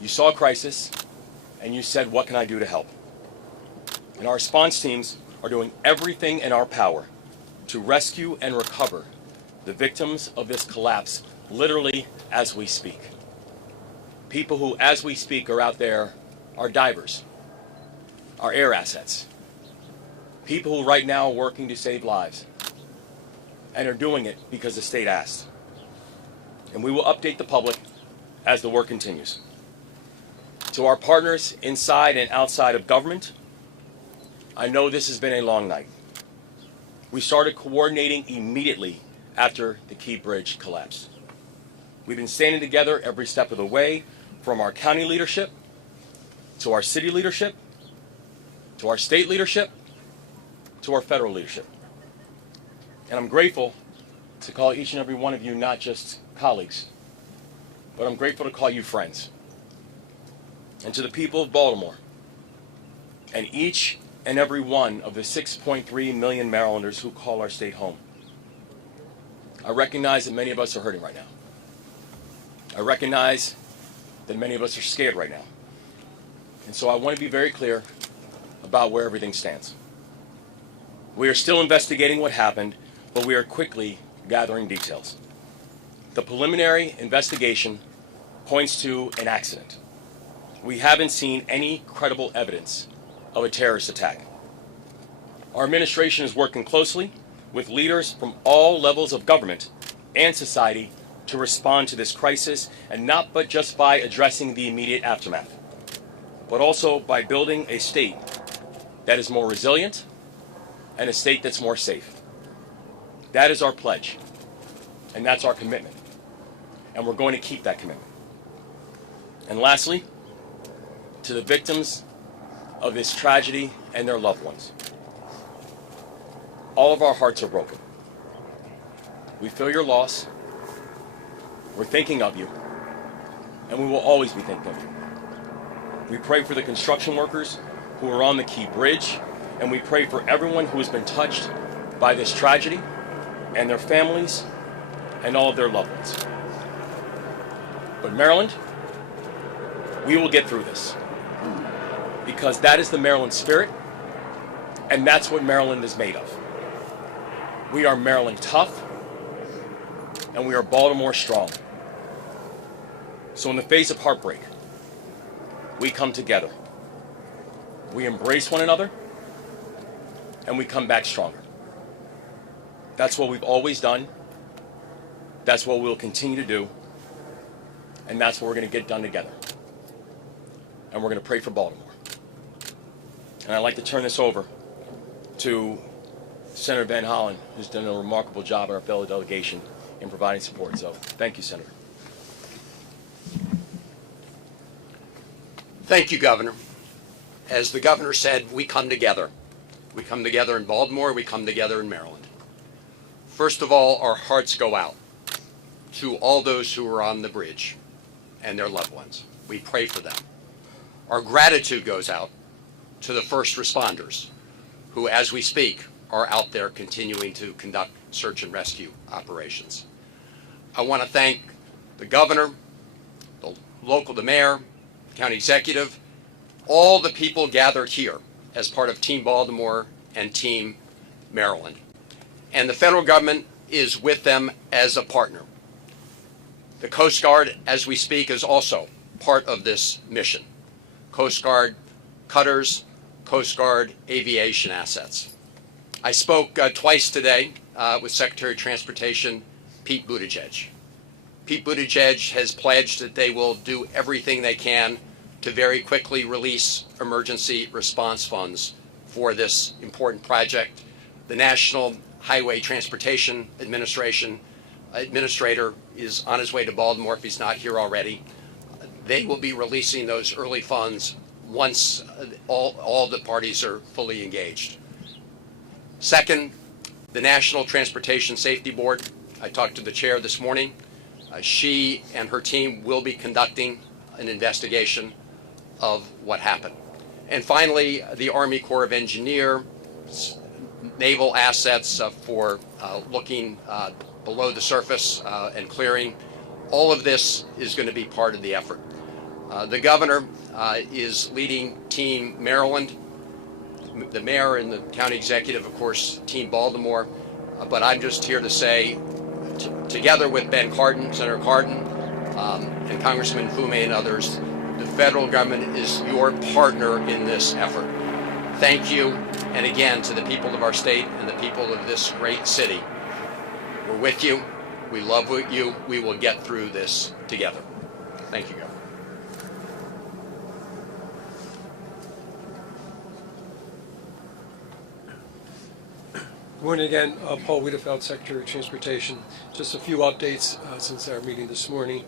You saw a crisis, and you said, what can I do to help? And our response teams are doing everything in our power to rescue and recover the victims of this collapse, literally as we speak. People who, as we speak, are out there, are divers, are air assets. People who right now are working to save lives and are doing it because the state asked. And we will update the public as the work continues. To our partners inside and outside of government, I know this has been a long night. We started coordinating immediately after the Key Bridge collapsed. We've been standing together every step of the way, from our county leadership, to our city leadership, to our state leadership, to our federal leadership. And I'm grateful to call each and every one of you not just colleagues, but I'm grateful to call you friends. And to the people of Baltimore, and each and every one of the 6.3 million Marylanders who call our state home. I recognize that many of us are hurting right now. I recognize that many of us are scared right now. And so I want to be very clear about where everything stands. We are still investigating what happened, but we are quickly gathering details. The preliminary investigation points to an accident. We haven't seen any credible evidence of a terrorist attack. Our administration is working closely with leaders from all levels of government and society to respond to this crisis, and not but just by addressing the immediate aftermath, but also by building a state that is more resilient and a state that's more safe. That is our pledge, and that's our commitment, and we're going to keep that commitment. And lastly, to the victims of this tragedy and their loved ones, all of our hearts are broken. We feel your loss. We're thinking of you, and we will always be thinking of you. We pray for the construction workers who are on the Key Bridge, and we pray for everyone who has been touched by this tragedy and their families and all of their loved ones. But Maryland, we will get through this, because that is the Maryland spirit, and that's what Maryland is made of. We are Maryland tough, and we are Baltimore strong. So in the face of heartbreak, we come together. We embrace one another, and we come back stronger. That's what we've always done. That's what we'll continue to do. And that's what we're going to get done together. And we're going to pray for Baltimore. And I'd like to turn this over to Senator Van Hollen, who's done a remarkable job in our fellow delegation in providing support. So thank you, Senator. Thank you, Governor. As the Governor said, we come together. We come together in Baltimore, we come together in Maryland. First of all, our hearts go out to all those who are on the bridge and their loved ones. We pray for them. Our gratitude goes out to the first responders who, as we speak, are out there continuing to conduct search and rescue operations. I want to thank the Governor, the mayor, county executive, all the people gathered here as part of Team Baltimore and Team Maryland. And the federal government is with them as a partner. The Coast Guard, as we speak, is also part of this mission. Coast Guard cutters, Coast Guard aviation assets. I spoke twice today with Secretary of Transportation Pete Buttigieg. Pete Buttigieg has pledged that they will do everything they can to very quickly release emergency response funds for this important project. The National Highway Transportation Administrator is on his way to Baltimore if he's not here already. They will be releasing those early funds once all the parties are fully engaged. Second, the National Transportation Safety Board. I talked to the chair this morning. She and her team will be conducting an investigation of what happened. And finally, the Army Corps of Engineers, naval assets for looking below the surface and clearing. All of this is going to be part of the effort. The governor is leading Team Maryland, the mayor and the county executive, of course, Team Baltimore. But I'm just here to say, together with Ben Cardin, Senator Cardin, and Congressman Fume and others, the federal government is your partner in this effort. Thank you, and again, to the people of our state and the people of this great city. We're with you. We love you. We will get through this together. Thank you, Governor. Good morning again. Paul Wiedefeld, Secretary of Transportation. Just a few updates since our meeting this morning.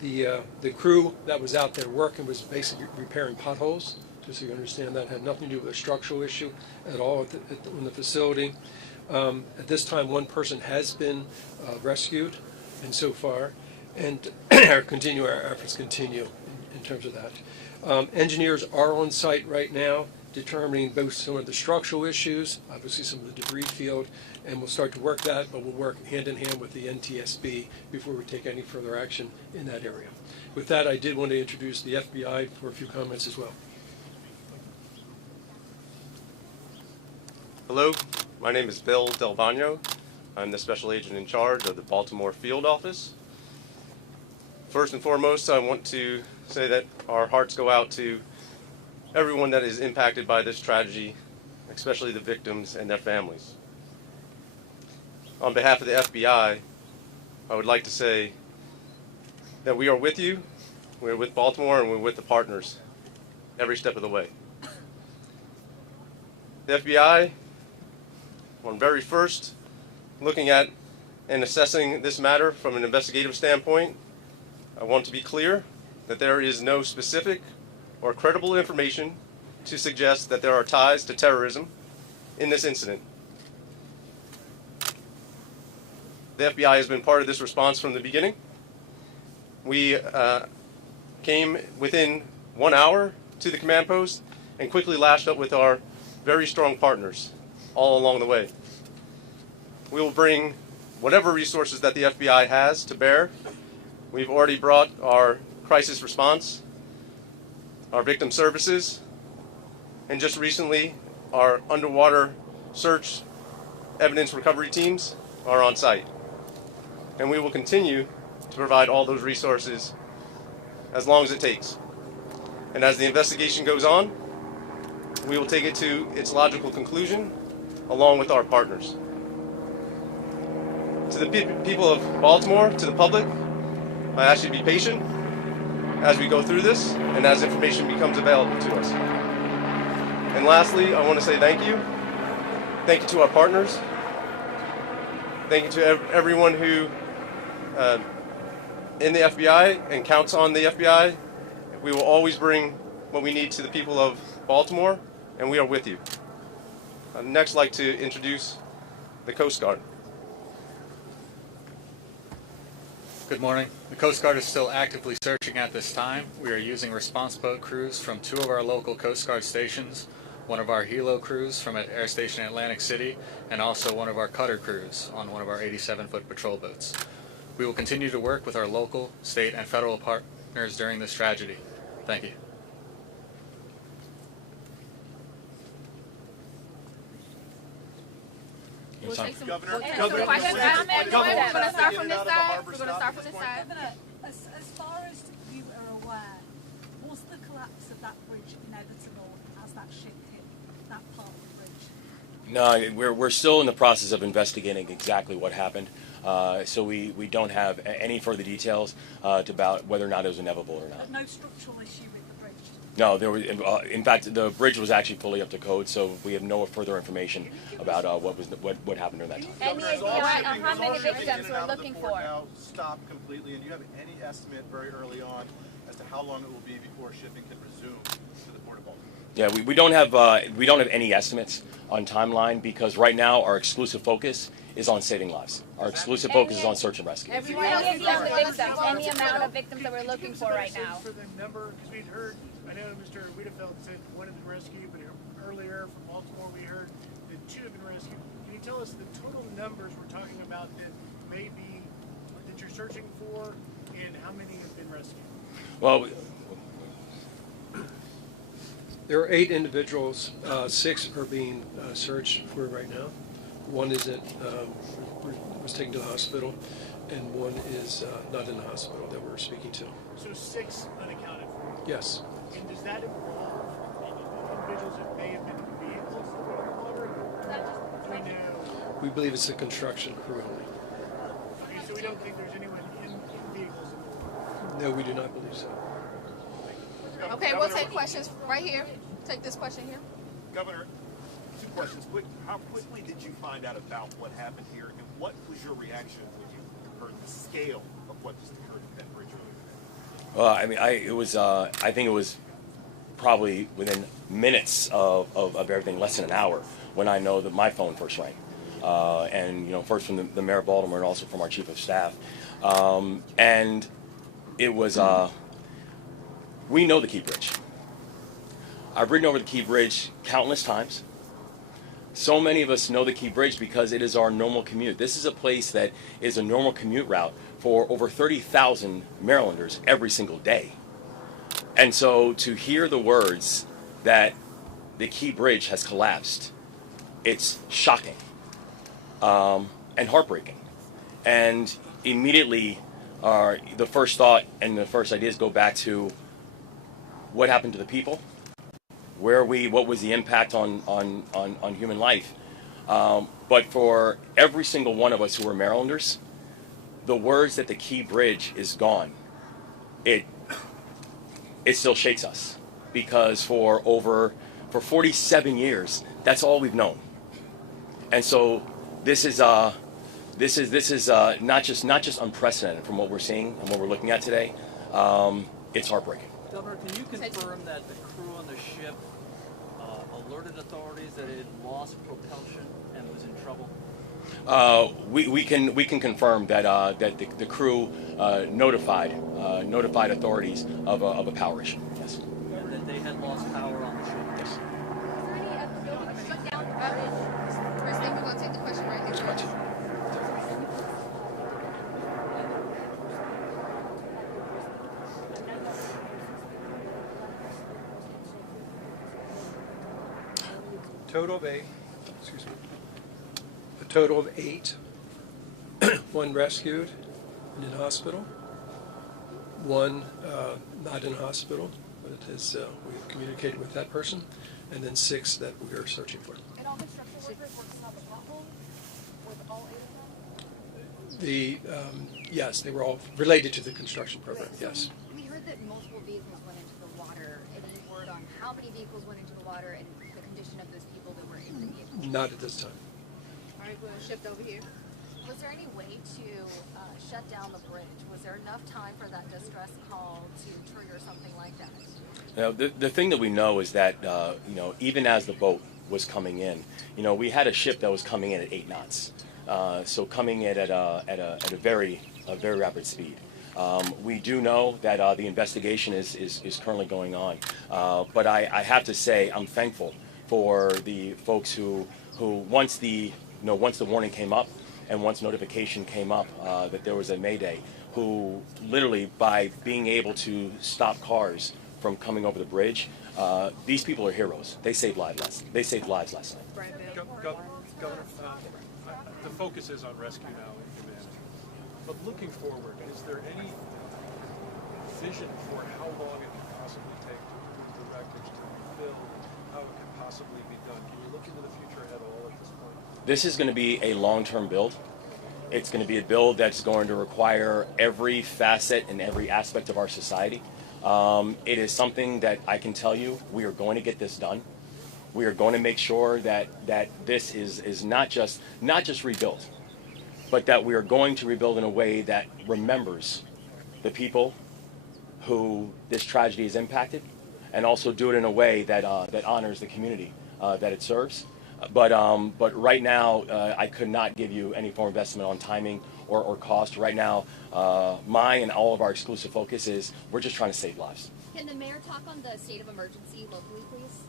The crew that was out there working was basically repairing potholes. Just so you understand, that had nothing to do with a structural issue at all in the facility. At this time, one person has been rescued, and so far, and our efforts continue in terms of that. Engineers are on site right now, determining both some of the structural issues, obviously some of the debris field, and we'll start to work that, but we'll work hand in hand with the NTSB before we take any further action in that area. With that, I did want to introduce the FBI for a few comments as well. Hello, my name is Bill Del Bagno. I'm the special agent in charge of the Baltimore Field Office. First and foremost, I want to say that our hearts go out to everyone that is impacted by this tragedy, especially the victims and their families. On behalf of the FBI, I would like to say that we are with you, we're with Baltimore, and we're with the partners every step of the way. The FBI, on very first, looking at and assessing this matter from an investigative standpoint, I want to be clear that there is no specific or credible information to suggest that there are ties to terrorism in this incident. The FBI has been part of this response from the beginning. We came within 1 hour to the command post and quickly lashed up with our very strong partners all along the way. We will bring whatever resources that the FBI has to bear. We've already brought our crisis response, our victim services, and just recently our underwater search evidence recovery teams are on site. And we will continue to provide all those resources as long as it takes. And as the investigation goes on, we will take it to its logical conclusion along with our partners. To the people of Baltimore, to the public, I ask you to be patient as we go through this and as information becomes available to us. And lastly, I want to say thank you. Thank you to our partners. Thank you to everyone who in the FBI and counts on the FBI. We will always bring what we need to the people of Baltimore, and we are with you. I'd next like to introduce the Coast Guard. Good morning. The Coast Guard is still actively searching at this time. We are using response boat crews from 2 of our local Coast Guard stations, one of our helo crews from an air station in Atlantic City, and also one of our cutter crews on one of our 87-foot patrol boats. We will continue to work with our local, state, and federal partners during this tragedy. Thank you. We'll take some Governor, questions. Governor, We're going to start from this Governor, side. We're going to start from this side. Governor, as far as you are aware, was the collapse of that bridge inevitable as that ship hit that part of the bridge? No, we're still in the process of investigating exactly what happened. So we don't have any further details about whether or not it was inevitable or not. But no structural issue with the bridge? No, there was. In fact, the bridge was actually fully up to code, so we have no further information about what happened during that time. Any idea on how many victims we're looking for? Now stop completely, and do you have any estimate very early on as to how long it will be before shipping can resume to the Port of Baltimore? Yeah, we don't have any estimates on timeline because right now our exclusive focus is on saving lives. Our exclusive focus is on search and rescue. Everyone else is down to victims. Any amount of victims that we're looking for right now. For the number, because we'd heard, I know Mr. Wiedefeld said one had been rescued, but earlier from Baltimore we heard that 2 have been rescued. Can you tell us the total numbers we're talking about that may be, that you're searching for, and how many have been rescued? Well, There are 8 individuals. 6 are being searched for right now. One is was taken to the hospital, and one is not in the hospital that we're speaking to. So 6 unaccounted for. Yes. And does that involve individuals that may have been in vehicles that were recovered? Do we know? We believe it's a construction crew only. Okay, so we don't think there's anyone in vehicles involved. No, we do not believe so. Okay, we'll take questions right here. Take this question here. Governor, 2 questions. How quickly did you find out about what happened here, and what was your reaction when you heard the scale of what just occurred at that bridge earlier today? well, I mean, I think it was probably within minutes of everything, less than an hour, when I know that my phone first rang. And, first from the mayor of Baltimore and also from our chief of staff. And it was, we know the Key Bridge. I've ridden over the Key Bridge countless times. So many of us know the Key Bridge because it is our normal commute. This is a place that is a normal commute route for over 30,000 Marylanders every single day. And so to hear the words that the Key Bridge has collapsed, it's shocking and heartbreaking. And immediately the first thought and the first ideas go back to what happened to the people, what was the impact on human life. But for every single one of us who are Marylanders, the words that the Key Bridge is gone, it still shakes us, because for 47 years, that's all we've known. And so this is not just unprecedented from what we're seeing and what we're looking at today. It's heartbreaking. Governor, can you confirm that the crew on the ship alerted authorities that it had lost propulsion and was in trouble? We can confirm that the crew notified authorities of a power issue. Yes. And that they had lost power on the ship? Yes. Is there any shutdown outage? Chris, then we're going to take the question right here. Gotcha. A total of 8. 1 rescued and in hospital. 1 not in hospital, but we've communicated with that person. And then 6 that we are searching for. And all construction workers were substantial with all 8 of them? Yes, they were all related to the construction program, yes. We heard that multiple vehicles went into the water. Any word on how many vehicles went into the water and the condition of those people that were in the vehicle? Not at this time. All right, we'll shift over here. Was there any way to shut down the bridge? Was there enough time for that distress call to trigger something like that? The thing that we know is that even as the boat was coming in, we had a ship that was coming in at 8 knots, so coming in at a very rapid speed. We do know that the investigation is currently going on, but I have to say I'm thankful for the folks who once the warning came up and once notification came up that there was a mayday, who literally, by being able to stop cars from coming over the bridge, these people are heroes. They saved lives last night. Governor, the focus is on rescue now and humanity. But looking forward, is there any vision for how long it can possibly take to move the wreckage, to rebuild, how it can possibly be done? Can you look into the future at all at this point? This is going to be a long-term build. It's going to be a build that's going to require every facet and every aspect of our society. It is something that I can tell you we are going to get this done. We are going to make sure that this is not just rebuilt, but that we are going to rebuild in a way that remembers the people who this tragedy has impacted, and also do it in a way that honors the community that it serves. But right now, I could not give you any form of estimate on timing or cost. Right now, my and all of our exclusive focus is we're just trying to save lives. Can the mayor talk on the state of emergency locally, please?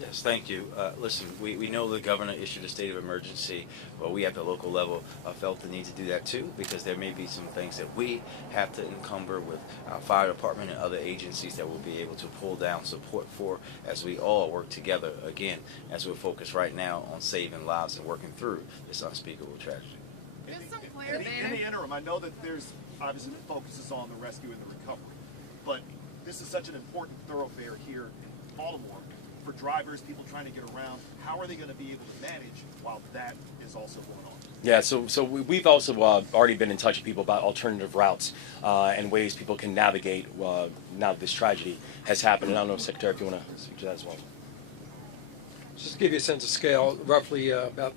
Yes, thank you. Listen, we know the governor issued a state of emergency, but we at the local level felt the need to do that too, because there may be some things that we have to encumber with our fire department and other agencies that we'll be able to pull down support for as we all work together, again, as we're focused right now on saving lives and working through this unspeakable tragedy. In the interim, I know that there's obviously the focus is on the rescue and the recovery, but this is such an important thoroughfare here in Baltimore for drivers, people trying to get around. How are they going to be able to manage while that is also going on? Yeah, so we've also already been in touch with people about alternative routes and ways people can navigate now that this tragedy has happened. And I don't know, Secretary, if you want to speak to that as well. Just to give you a sense of scale, roughly about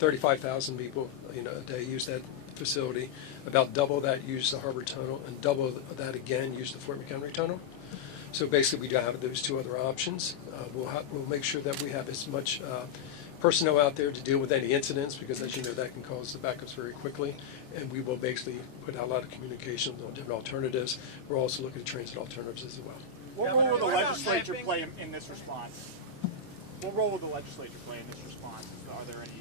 35,000 people a day use that facility. About double that use the Harbor Tunnel, and double that again use the Fort McHenry Tunnel. So basically, we do have those two other options. We'll make sure that we have as much personnel out there to deal with any incidents, because as you know, that can cause the backups very quickly. And we will basically put out a lot of communication on different alternatives. We're also looking at transit alternatives as well. What role will the legislature play in this response? What role will the legislature play in this response? Are there any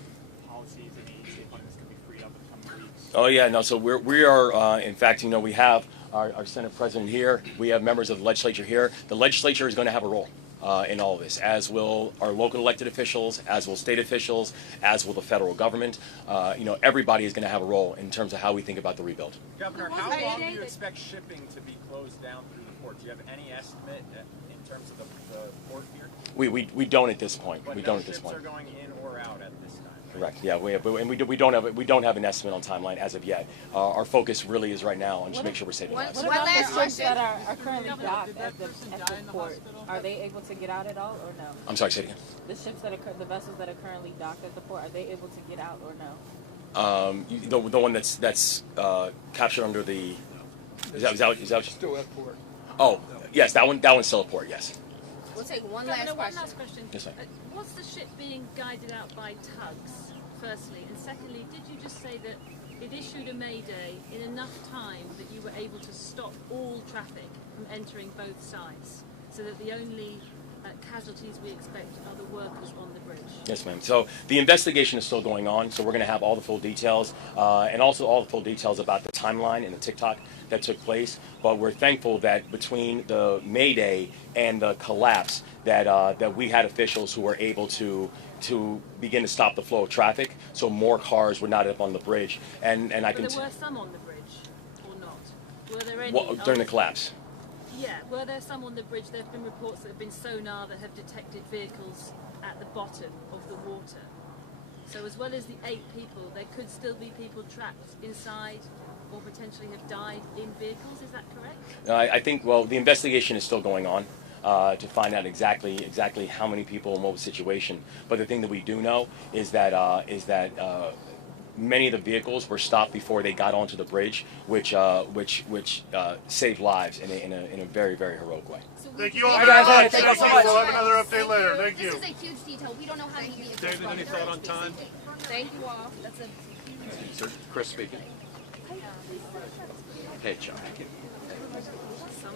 policies, any state funding that's going to be freed up in the coming weeks? Oh yeah, no. So we are in fact, we have our Senate President here. We have members of the legislature here. The legislature is going to have a role in all of this, as will our local elected officials, as will state officials, as will the federal government. Everybody is going to have a role in terms of how we think about the rebuild. Governor, how long do you expect shipping to be closed down through the port? Do you have any estimate in terms of the port here? We don't at this point. But we no don't at this ships point. are going in or out at this time. Correct. Yeah, we don't have an estimate on timeline as of yet. Our focus really is right now on just make sure we're saving lives. What about the ships that are currently docked at the port? Are they able to get out at all or no? I'm sorry, say it again. The ships the vessels that are currently docked at the port, are they able to get out or no? The one that's captured under the is that Still at port. Oh, yes, that one's still at port. Yes. We'll take one Governor, last one question. last question. Yes, ma'am. Was the ship being guided out by tugs, firstly? And secondly, did you just say that it issued a mayday in enough time that you were able to stop all traffic from entering both sides, so that the only casualties we expect are the workers on the bridge? Yes, ma'am. So the investigation is still going on, so we're going to have all the full details and also all the full details about the timeline and the TikTok that took place. But we're thankful that between the Mayday and the collapse that we had officials who were able to begin to stop the flow of traffic, so more cars were not up on the bridge. And I can. But there were some on the bridge, or not? Were there any? Well, during the collapse. Yeah, were there some on the bridge? There have been reports that have been sonar that have detected vehicles at the bottom of the water. So as well as the 8 people, there could still be people trapped inside or potentially have died in vehicles. Is that correct? I think, well, the investigation is still going on to find out exactly how many people in what situation. But the thing that we do know is that many of the vehicles were stopped before they got onto the bridge, which saved lives in a very, very heroic way. Thank you all very much. We'll have another update later. Thank you. This is a huge detail. We don't know how many vehicles. David, any thought on time? Thank you all. That's a huge. Sir, Chris speaking. Hey, John. Some